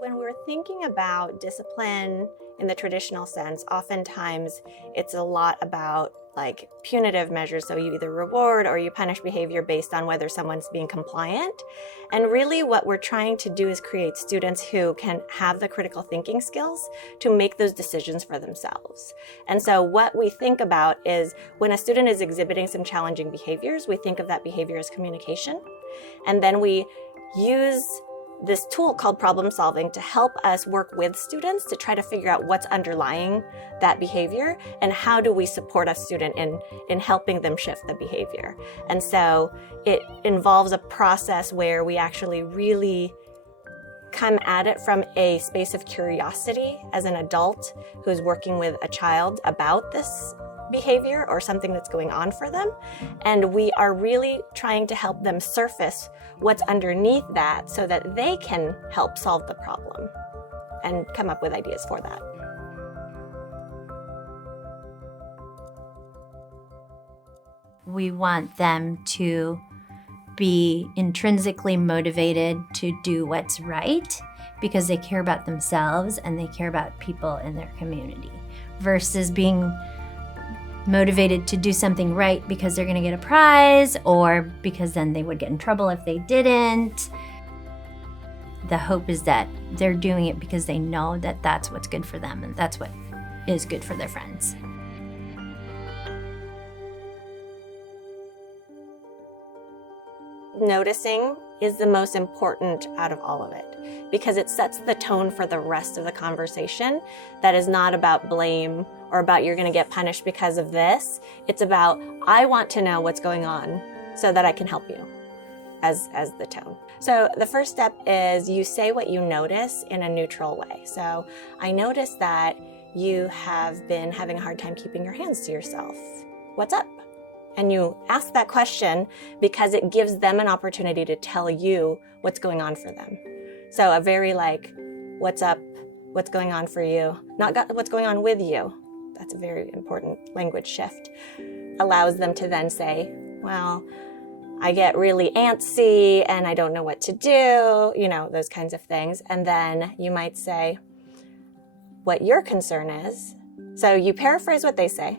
When we're thinking about discipline in the traditional sense, oftentimes it's a lot about like punitive measures. So you either reward or you punish behavior based on whether someone's being compliant. And really what we're trying to do is create students who can have the critical thinking skills to make those decisions for themselves. And so what we think about is when a student is exhibiting some challenging behaviors, we think of that behavior as communication. And then we use this tool called problem solving to help us work with students to try to figure out what's underlying that behavior and how do we support a student in helping them shift the behavior. And so it involves a process where we actually really come at it from a space of curiosity as an adult who's working with a child about this behavior or something that's going on for them. And we are really trying to help them surface what's underneath that so that they can help solve the problem and come up with ideas for that. We want them to be intrinsically motivated to do what's right because they care about themselves and they care about people in their community versus being motivated to do something right because they're going to get a prize or because then they would get in trouble if they didn't. The hope is that they're doing it because they know that that's what's good for them and that's what is good for their friends. Noticing is the most important out of all of it because it sets the tone for the rest of the conversation that is not about blame or about you're going to get punished because of this. It's about, I want to know what's going on so that I can help you as the tone. So the first step is you say what you notice in a neutral way. So I notice that you have been having a hard time keeping your hands to yourself. What's up? And you ask that question because it gives them an opportunity to tell you what's going on for them. So a very like, what's up? What's going on for you? Not what's going on with you. That's a very important language shift. Allows them to then say, well, I get really antsy and I don't know what to do, those kinds of things. And then you might say what your concern is. So you paraphrase what they say.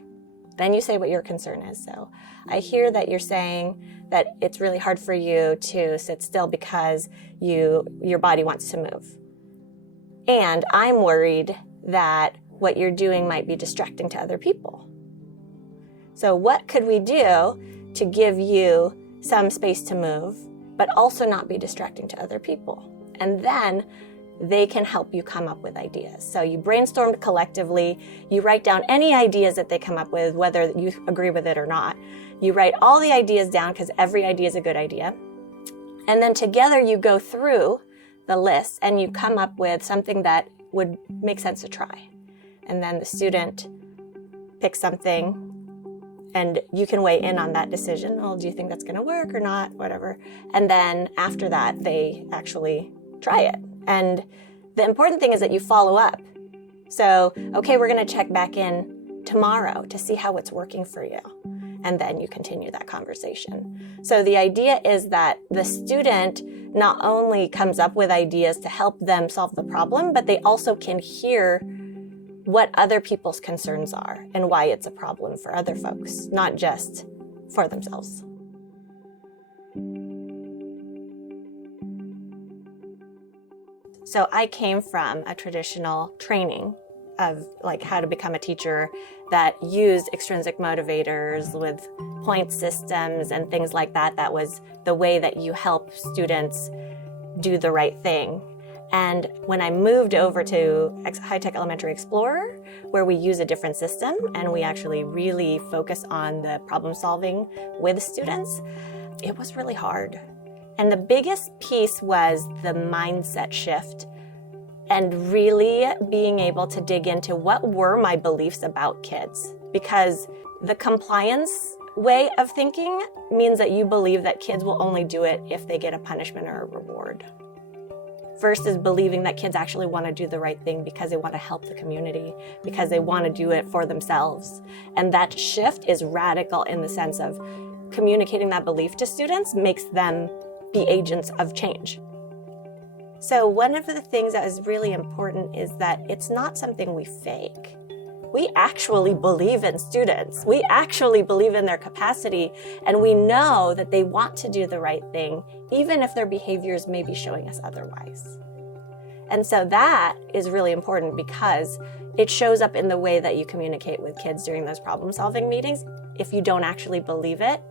Then you say what your concern is. So I hear that you're saying that it's really hard for you to sit still because your body wants to move. And I'm worried that what you're doing might be distracting to other people. So what could we do to give you some space to move, but also not be distracting to other people? And then they can help you come up with ideas. So you brainstormed collectively, you write down any ideas that they come up with, whether you agree with it or not. You write all the ideas down because every idea is a good idea. And then together you go through the list and you come up with something that would make sense to try. And then the student picks something and you can weigh in on that decision. Oh, do you think that's gonna work or not? Whatever. And then after that, they actually try it. And the important thing is that you follow up. So, okay, we're going to check back in tomorrow to see how it's working for you. And then you continue that conversation. So the idea is that the student not only comes up with ideas to help them solve the problem, but they also can hear what other people's concerns are and why it's a problem for other folks, not just for themselves. So I came from a traditional training of like how to become a teacher that used extrinsic motivators with point systems and things like that. That was the way that you help students do the right thing. And when I moved over to High Tech Elementary Explorer, where we use a different system and we actually really focus on the problem solving with students, it was really hard. And the biggest piece was the mindset shift and really being able to dig into what were my beliefs about kids. Because the compliance way of thinking means that you believe that kids will only do it if they get a punishment or a reward. Versus believing that kids actually want to do the right thing because they want to help the community, because they want to do it for themselves. And that shift is radical in the sense of communicating that belief to students makes them be agents of change. So one of the things that is really important is that it's not something we fake. We actually believe in students. We actually believe in their capacity, and we know that they want to do the right thing, even if their behaviors may be showing us otherwise. And so that is really important because it shows up in the way that you communicate with kids during those problem-solving meetings if you don't actually believe it.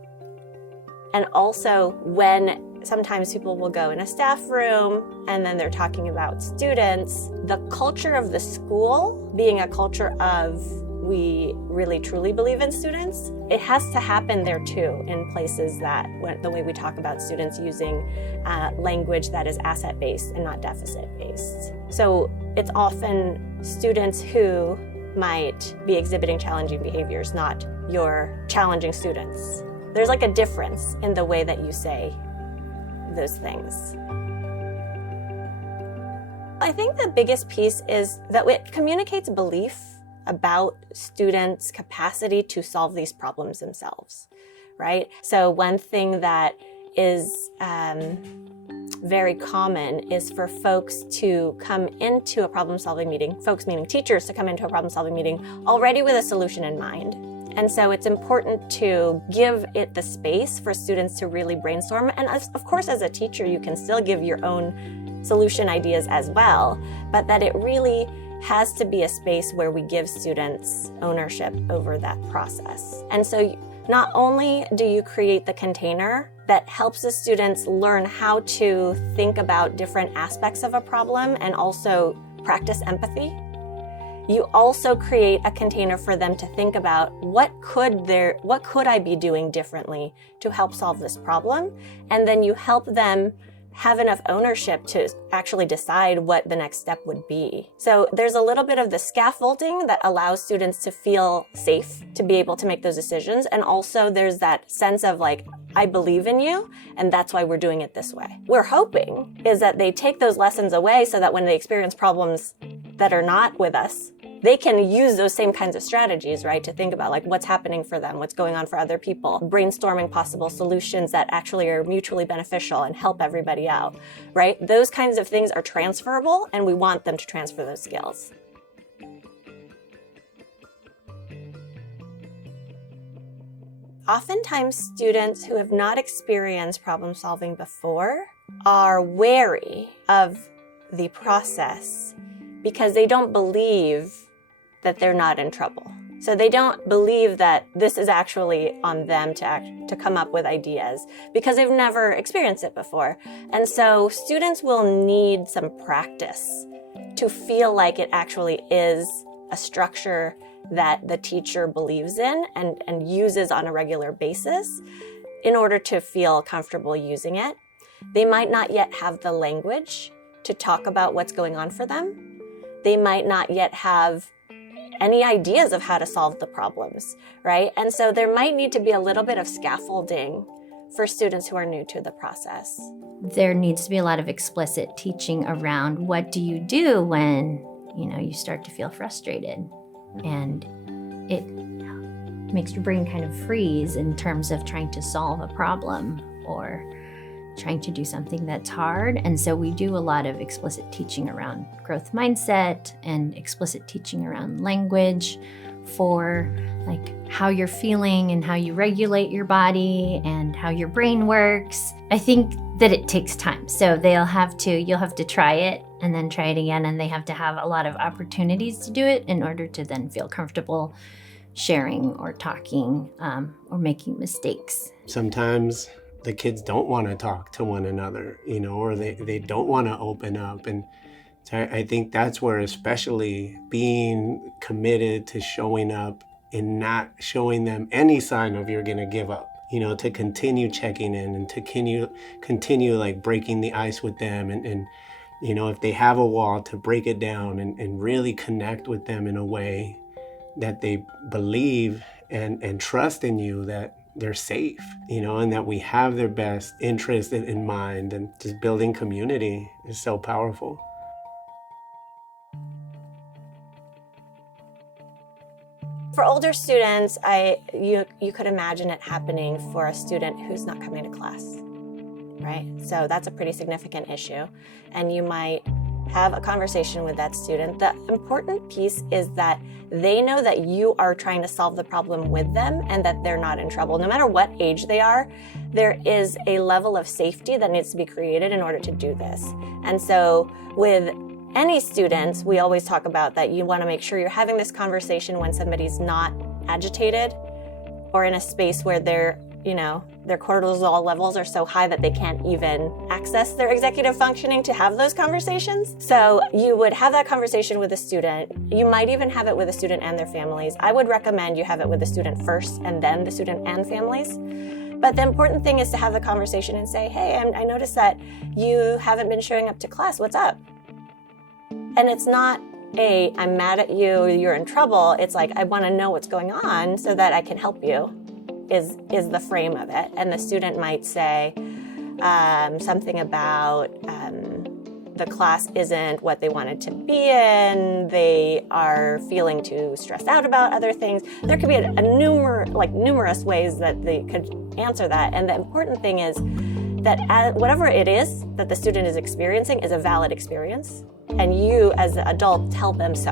And also when sometimes people will go in a staff room and then they're talking about students, the culture of the school being a culture of we really truly believe in students, it has to happen there too in places that the way we talk about students using language that is asset-based and not deficit-based. So it's often students who might be exhibiting challenging behaviors, not your challenging students. There's like a difference in the way that you say those things. I think the biggest piece is that it communicates belief about students' capacity to solve these problems themselves, right? So one thing that is very common is for folks to come into a problem-solving meeting, folks meaning teachers to come into a problem-solving meeting already with a solution in mind. And so it's important to give it the space for students to really brainstorm. And of course, as a teacher, you can still give your own solution ideas as well, but that it really has to be a space where we give students ownership over that process. And so not only do you create the container that helps the students learn how to think about different aspects of a problem and also practice empathy, you also create a container for them to think about what could I be doing differently to help solve this problem? And then you help them have enough ownership to actually decide what the next step would be. So there's a little bit of the scaffolding that allows students to feel safe to be able to make those decisions. And also there's that sense of like, I believe in you, and that's why we're doing it this way. We're hoping is that they take those lessons away so that when they experience problems that are not with us, they can use those same kinds of strategies, right? To think about like what's happening for them, what's going on for other people, brainstorming possible solutions that actually are mutually beneficial and help everybody out, right? Those kinds of things are transferable, and we want them to transfer those skills. Oftentimes, students who have not experienced problem solving before are wary of the process because they don't believe that they're not in trouble. So they don't believe that this is actually on them to come up with ideas because they've never experienced it before. And so students will need some practice to feel like it actually is a structure that the teacher believes in and uses on a regular basis in order to feel comfortable using it. They might not yet have the language to talk about what's going on for them. They might not yet have any ideas of how to solve the problems, right? And so there might need to be a little bit of scaffolding for students who are new to the process. There needs to be a lot of explicit teaching around what do you do when, you start to feel frustrated, and it makes your brain kind of freeze in terms of trying to solve a problem or trying to do something that's hard. And so we do a lot of explicit teaching around growth mindset and explicit teaching around language for like how you're feeling and how you regulate your body and how your brain works. I think that it takes time. So you'll have to try it and then try it again, and they have to have a lot of opportunities to do it in order to then feel comfortable sharing or talking or making mistakes. Sometimes the kids don't want to talk to one another, or they don't want to open up. And so I think that's where especially being committed to showing up and not showing them any sign of you're going to give up, to continue checking in and to continue like breaking the ice with them. And if they have a wall, to break it down and really connect with them in a way that they believe and trust in you, that they're safe, and that we have their best interest in mind. And just building community is so powerful. For older students, you could imagine it happening for a student who's not coming to class. right? So that's a pretty significant issue. And you might have a conversation with that student. The important piece is that they know that you are trying to solve the problem with them and that they're not in trouble. No matter what age they are, there is a level of safety that needs to be created in order to do this. And so with any students, we always talk about that you want to make sure you're having this conversation when somebody's not agitated or in a space where their cortisol levels are so high that they can't even access their executive functioning to have those conversations. So you would have that conversation with a student. You might even have it with a student and their families. I would recommend you have it with the student first and then the student and families. But the important thing is to have the conversation and say, hey, I noticed that you haven't been showing up to class. What's up? And it's not I'm mad at you, you're in trouble. It's like, I want to know what's going on so that I can help you, is the frame of it. And the student might say something about the class isn't what they wanted to be in. They are feeling too stressed out about other things. There could be numerous ways that they could answer that. And the important thing is that whatever it is that the student is experiencing is a valid experience. And you, as the adult, tell them so.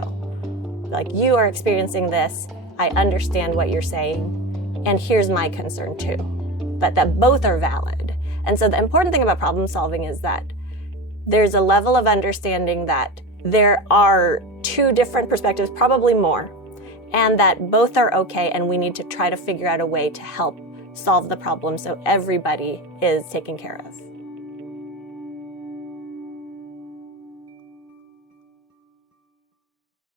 Like, you are experiencing this. I understand what you're saying. And here's my concern too. But that both are valid. And so the important thing about problem solving is that there's a level of understanding that there are two different perspectives, probably more, and that both are okay, and we need to try to figure out a way to help solve the problem so everybody is taken care of.